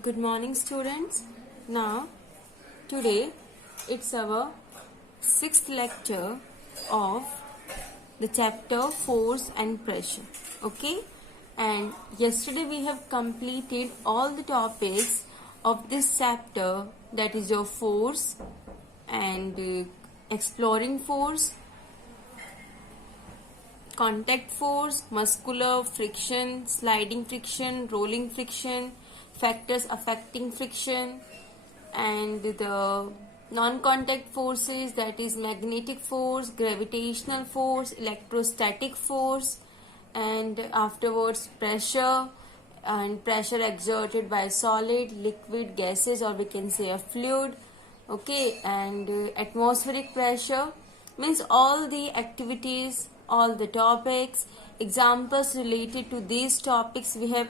Good morning, students. Now, today it's our sixth lecture of the chapter Force and Pressure. Okay, and yesterday we have completed all the topics of this chapter, that is your force and exploring force, contact force, muscular friction, sliding friction, rolling friction, factors affecting friction, and the non-contact forces, that is magnetic force, gravitational force, electrostatic force, and afterwards pressure and pressure exerted by solid, liquid, gases, or we can say a fluid. Okay, and atmospheric pressure means all the activities, all the topics, examples related to these topics we have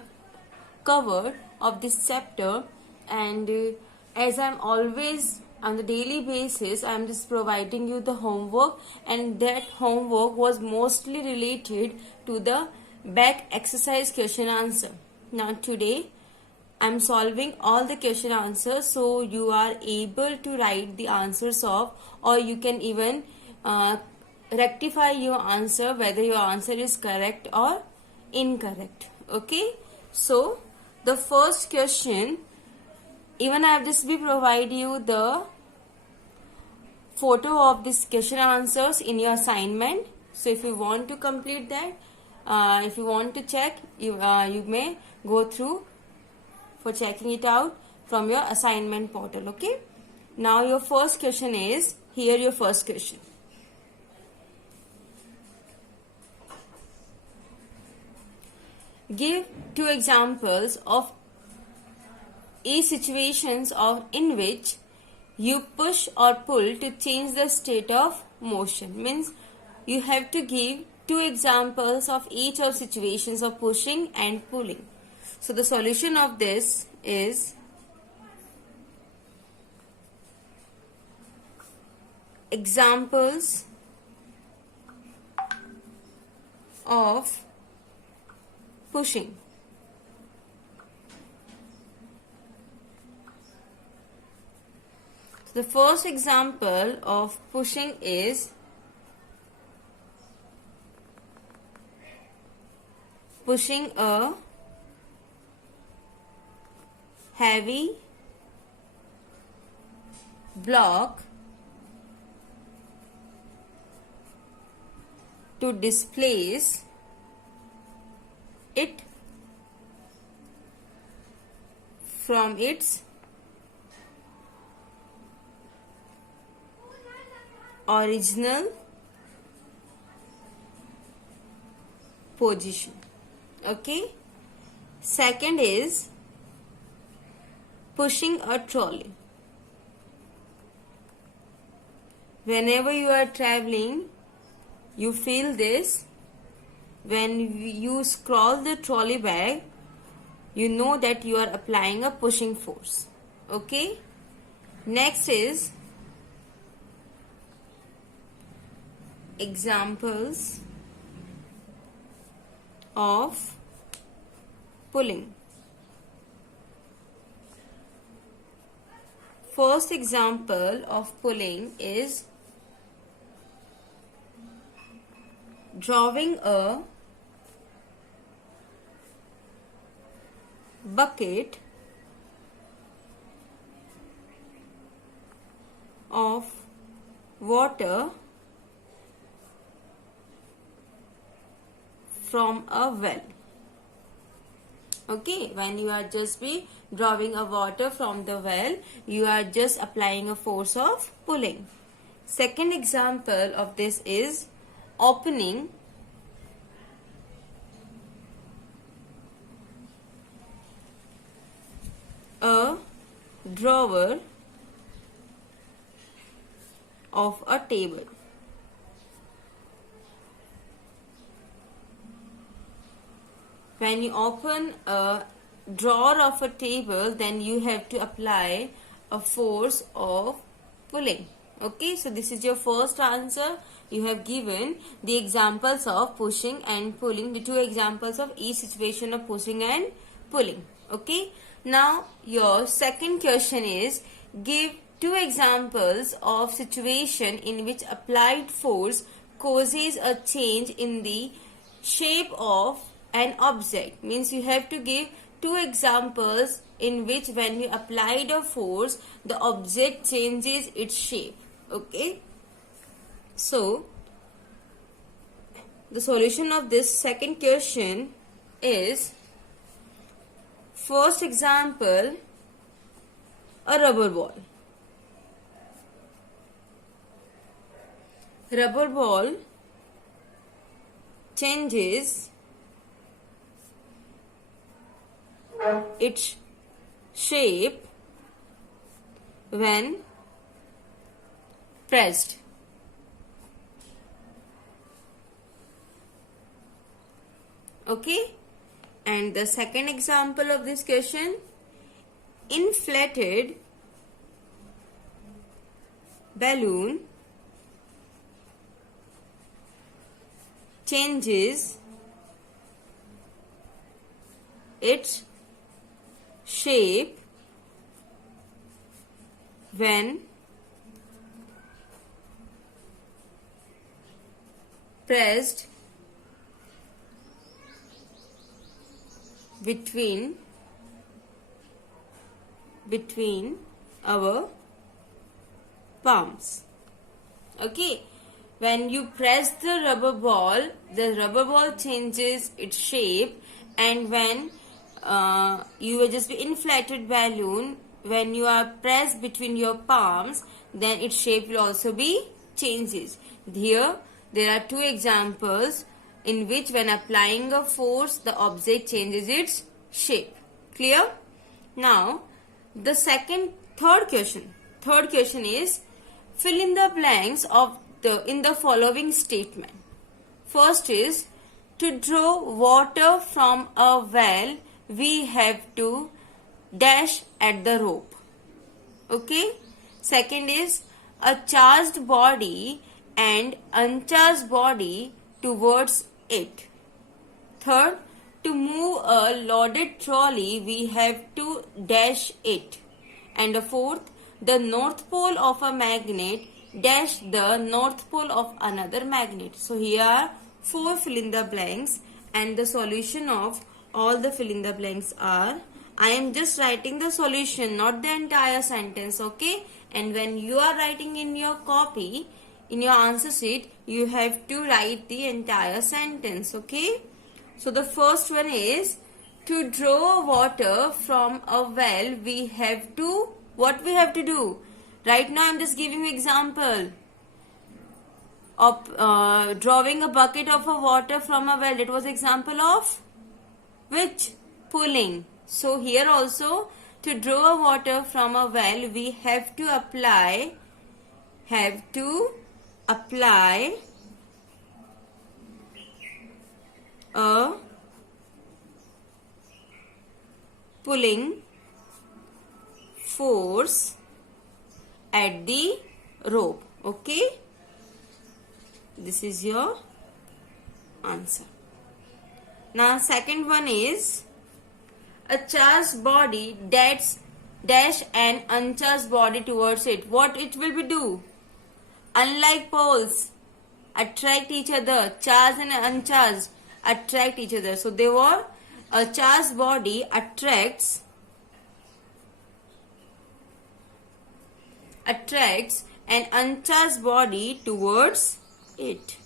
covered of this chapter. And as I'm always on the daily basis, I'm just providing you the homework, and that homework was mostly related to the back exercise question answer. Now today I'm solving all the question answers, so you are able to write the answers of, or you can even rectify your answer whether your answer is correct or incorrect. Okay, so the first question, even I have just be provide you the photo of this question answers in your assignment. So if you want to complete that, if you want to check, you may go through for checking it out from your assignment portal. Okay, now your first question is here. Your first question: give two examples of a situations of in which you push or pull to change the state of motion. Means you have to give two examples of each of situations of pushing and pulling. So the solution of this is examples of pushing. So the first example of pushing is pushing a heavy block to displace it from its original position. Okay, second is pushing a trolley. Whenever you are traveling, you feel this. When you scroll the trolley bag, you know that you are applying a pushing force. Okay, next is examples of pulling. First example of pulling is drawing a bucket of water from a well. Okay, when you are just be drawing a water from the well, you are just applying a force of pulling. Second example of this is opening a drawer of a table. When you open a drawer of a table, then you have to apply a force of pulling. Okay, so this is your first answer. You have given the examples of pushing and pulling, the two examples of each situation of pushing and pulling. Okay, Now your second question is, give two examples of situation in which applied force causes a change in the shape of an object. Means you have to give two examples in which when you applied a force, the object changes its shape. Okay. So the solution of this second question is, first example, a rubber ball. Rubber ball changes its shape when pressed. Okay. And the second example of this question, inflated balloon changes its shape when pressed between our palms. Okay. When you press the rubber ball changes its shape, and when you will just be inflated balloon, when you are pressed between your palms, then its shape will also be changes. Here there are two examples in which when applying a force, the object changes its shape. Clear? Now the third question is, fill in the blanks of in the following statement. First is, to draw water from a well, we have to dash at the rope. Okay. Second is, a charged body and uncharged body towards it. Third, to move a loaded trolley, we have to dash it. And the fourth, the north pole of a magnet dash the north pole of another magnet. So here are 4 fill in the blanks, and the solution of all the fill in the blanks are, I am just writing the solution, not the entire sentence. Okay. And when you are writing in your copy, in your answer sheet, you have to write the entire sentence. Okay. So the first one is, to draw water from a well, we have to, what we have to do? Right now I am just giving you example of drawing a bucket of a water from a well. It was example of which? Pulling. So here also, to draw water from a well, we have to apply a pulling force at the rope. Okay. This is your answer. Now second one is, a charged body dash an uncharged body towards it. What it will be do? Unlike poles attract each other, charged and uncharged attract each other. So they were, a charged body attracts an uncharged body towards it.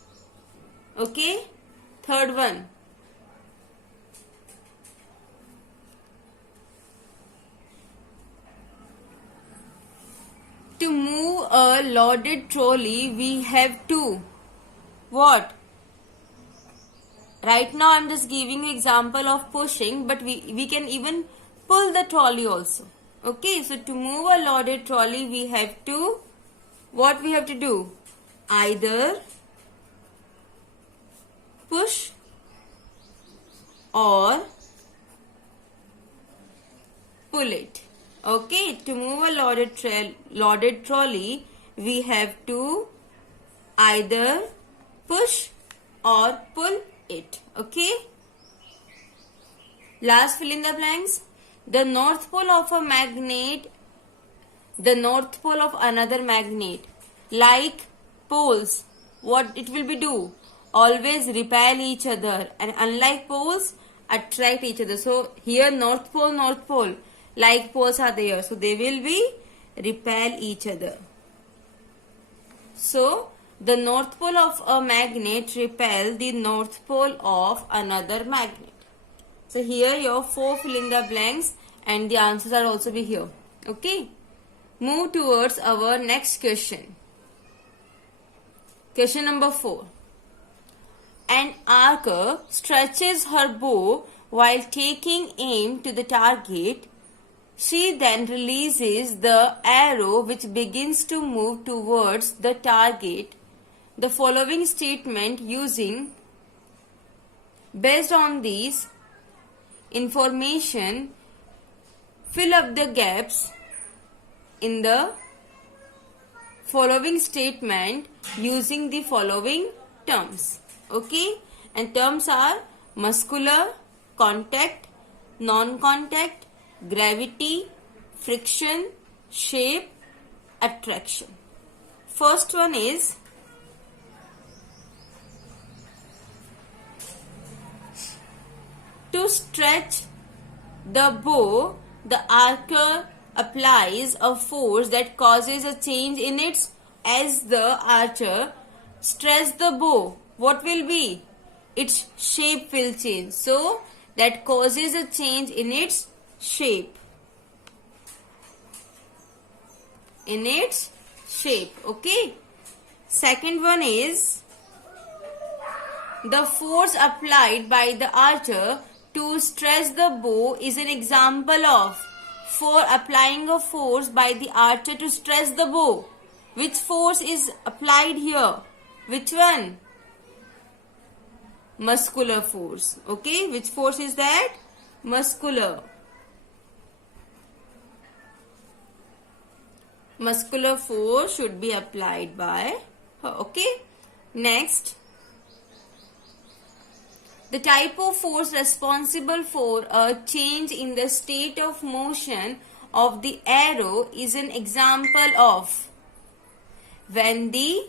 Okay. Third one, to move a loaded trolley, we have to what? Right now I am just giving you example of pushing, but we can even pull the trolley also. Okay, so to move a loaded trolley, we have to, what we have to do? Either push or pull it. Okay, to move a loaded trolley, we have to either push or pull it. Okay. Last fill in the blanks. The north pole of a magnet, the north pole of another magnet, like poles, what it will be do? Always repel each other, and unlike poles, attract each other. So here north pole, like poles are there, so they will be repel each other. So the north pole of a magnet repel the north pole of another magnet. So here your 4 fill in the blanks and the answers are also be here. Okay. Move towards our next question. Question number 4. An archer stretches her bow while taking aim to the target. She then releases the arrow which begins to move towards the target. The following statement using based on these information, fill up the gaps in the following statement using the following terms. Okay, and terms are muscular, contact, non-contact, gravity, friction, shape, attraction. First one is to stretch the bow, the archer applies a force that causes a change in its as the archer stretches the bow. What will be? Its shape will change. So that causes a change in its shape. In its shape. Okay. Second one is the force applied by the archer to stretch the bow is an example of for applying a force by the archer to stretch the bow. Which force is applied here? Which one? Muscular force. Okay, which force is that? Muscular. Muscular force should be applied by her. Okay. Next, the type of force responsible for a change in the state of motion of the arrow is an example of when the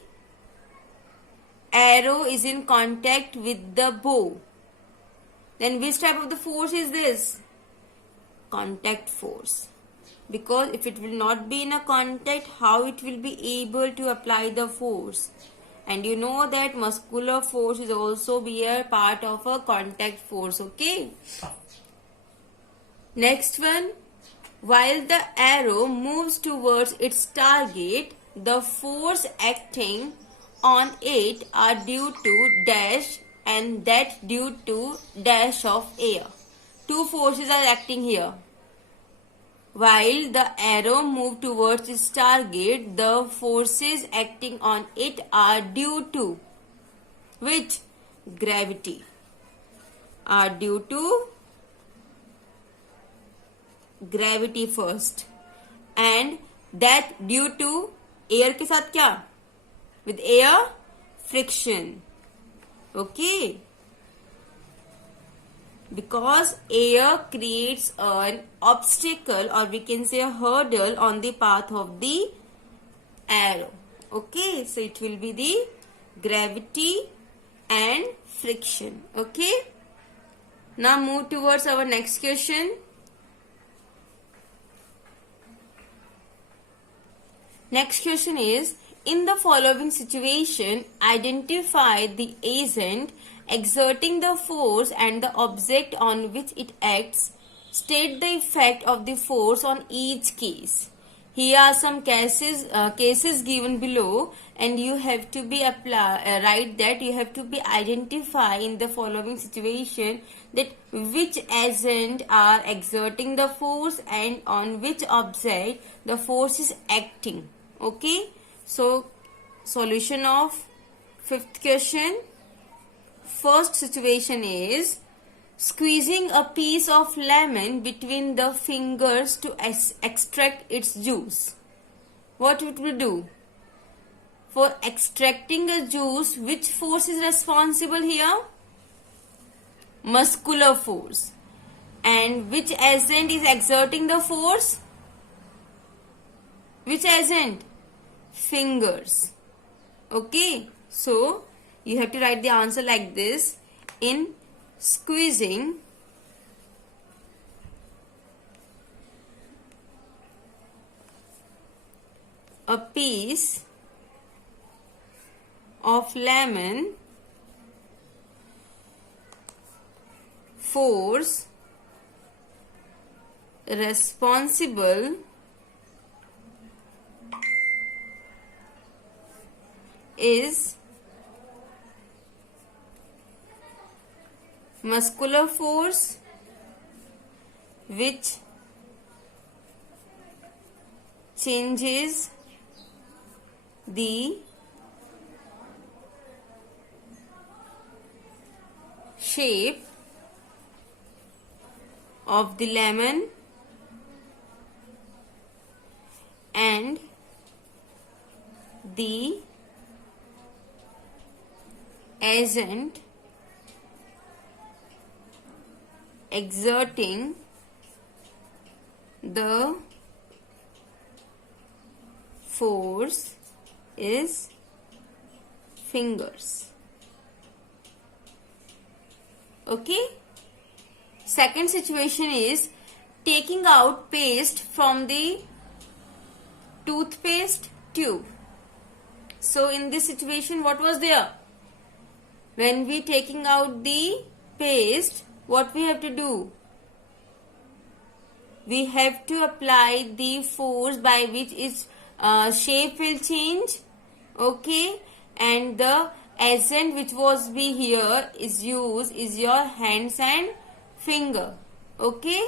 arrow is in contact with the bow. Then which type of the force is this? Contact force. Because if it will not be in a contact, how it will be able to apply the force? And you know that muscular force is also be a part of a contact force. Okay. Next one. While the arrow moves towards its target, the force acting on it are due to dash and that due to dash of air. Two forces are acting here. While the arrow moves towards its target, the forces acting on it are due to which? Gravity. Are due to gravity first. And that due to air के साथ क्या? With air, friction. Okay. Because air creates an obstacle or we can say a hurdle on the path of the arrow. Okay, so it will be the gravity and friction. Okay. Now move towards our next question. Next question is, in the following situation, identify the agent exerting the force and the object on which it acts. State the effect of the force on each case. Here are some cases given below, and you have to be write that you have to be identify in the following situation that which agent are exerting the force and on which object the force is acting. Okay, so solution of fifth question. First situation is squeezing a piece of lemon between the fingers to extract its juice. What would we do? For extracting a juice, which force is responsible here? Muscular force. And which agent is exerting the force? Which agent? Fingers. Okay, so you have to write the answer like this. In squeezing a piece of lemon, force responsible is muscular force, which changes the shape of the lemon and the agent exerting the force is fingers. Okay. Second situation is taking out paste from the toothpaste tube. So in this situation, what was there? When we taking out the paste, what we have to do? We have to apply the force by which its shape will change. Okay, and the agent which was be here is used is your hands and finger. Okay,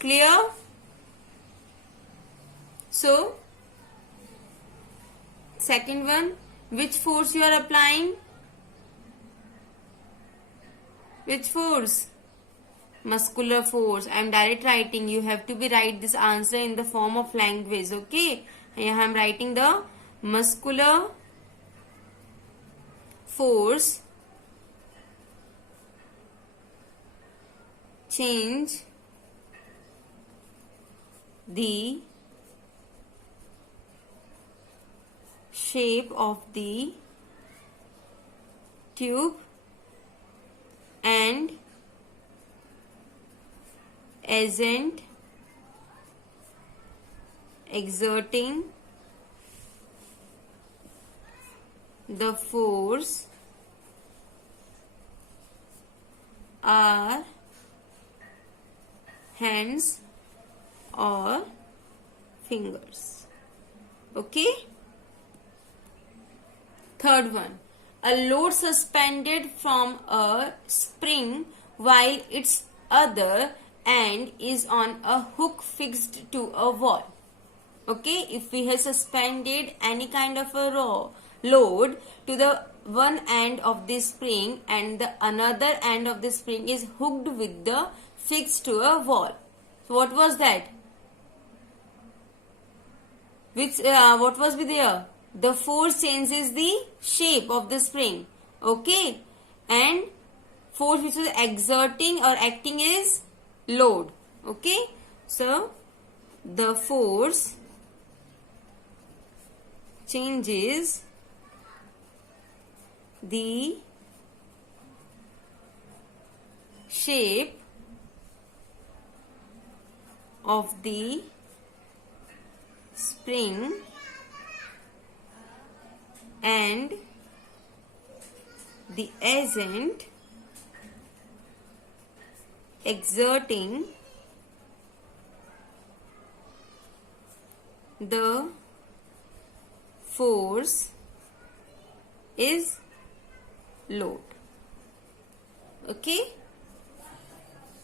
clear? So second one, which force you are applying? Which force? Muscular force. I am direct writing. You have to be write this answer in the form of language. Okay. Here I am writing the muscular force change the shape of the tube and agent exerting the force are hands or fingers. Okay. Third one, a load suspended from a spring while its other end is on a hook fixed to a wall. Okay, if we have suspended any kind of a load to the one end of this spring and the another end of the spring is hooked with the fixed to a wall. So what was that? Which what was be there? The force changes the shape of the spring. Okay, and force which is exerting or acting is load. Okay, so the force changes the shape of the spring and the agent exerting the force is load. Okay,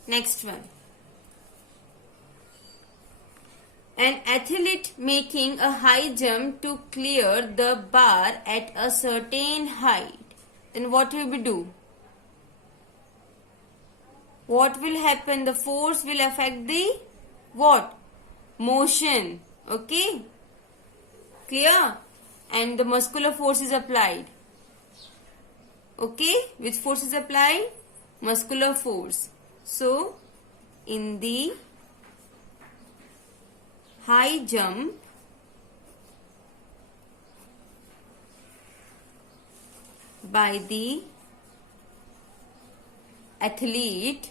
next one. An athlete making a high jump to clear the bar at a certain height. Then what will we do? What will happen? The force will affect the what? Motion. Okay? Clear? And the muscular force is applied. Okay? Which force is applied? Muscular force. So, in the high jump by the athlete,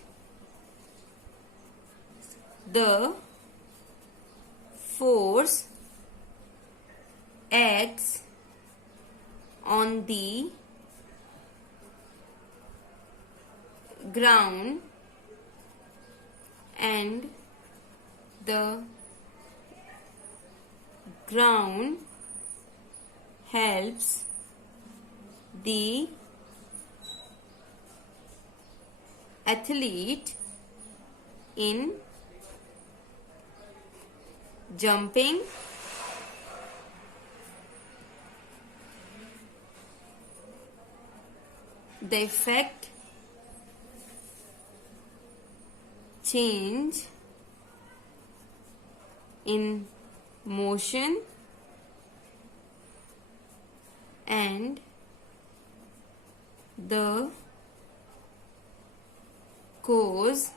the force acts on the ground and the ground helps the athlete in jumping the effect change in motion and the cause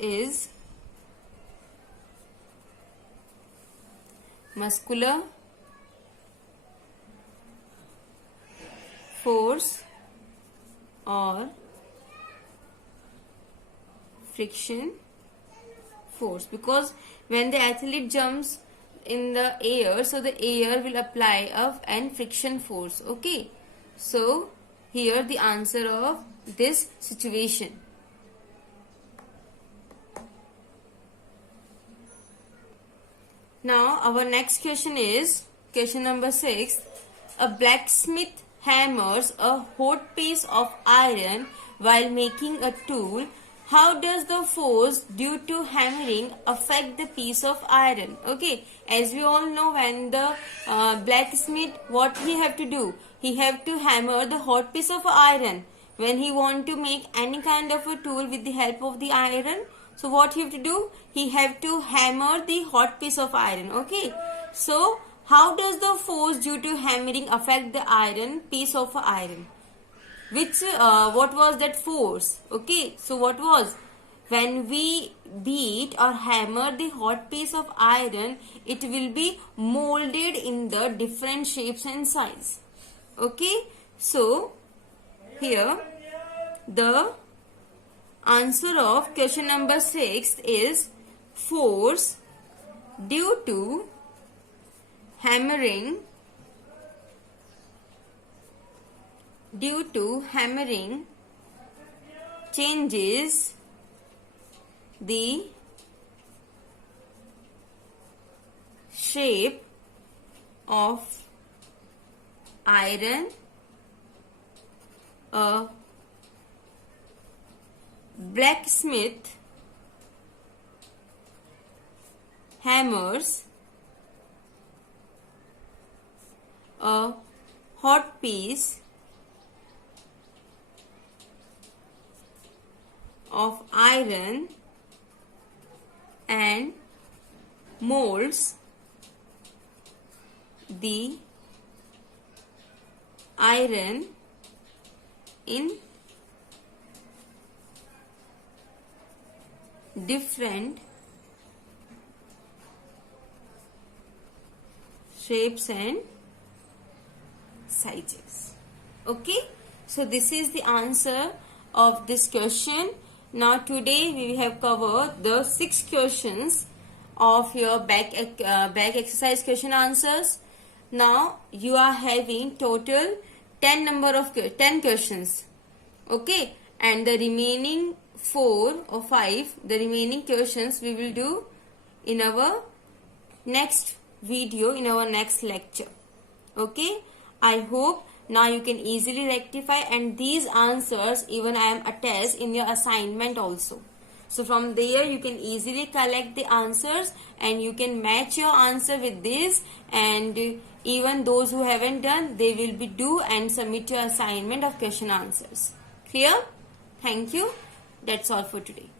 is muscular force or friction force, because when the athlete jumps in the air, so the air will apply an friction force. Okay, so here the answer of this situation. Now our next question is question number 6. A blacksmith hammers a hot piece of iron while making a tool. How does the force due to hammering affect the piece of iron? Okay, as we all know, when the blacksmith, what he have to do? He have to hammer the hot piece of iron when he want to make any kind of a tool with the help of the iron. So what he have to do? He have to hammer the hot piece of iron. Okay, so how does the force due to hammering affect the iron piece of iron? What was that force? Okay, so what was? When we beat or hammer the hot piece of iron, it will be molded in the different shapes and size. Okay, so here the answer of question number 6 is force due to hammering changes the shape of iron. A blacksmith hammers a hot piece of iron and molds the iron in different shapes and sizes. Okay, so this is the answer of this question. Now today we have covered the 6 questions of your back exercise question answers. Now you are having total 10 questions. Okay, and the remaining 4 or 5, the remaining questions we will do in our next video, in our next lecture. Okay, I hope now you can easily rectify, and these answers even I am attached in your assignment also. So from there you can easily collect the answers and you can match your answer with this, and even those who haven't done, they will be do and submit your assignment of question answers. Clear? Thank you. That's all for today.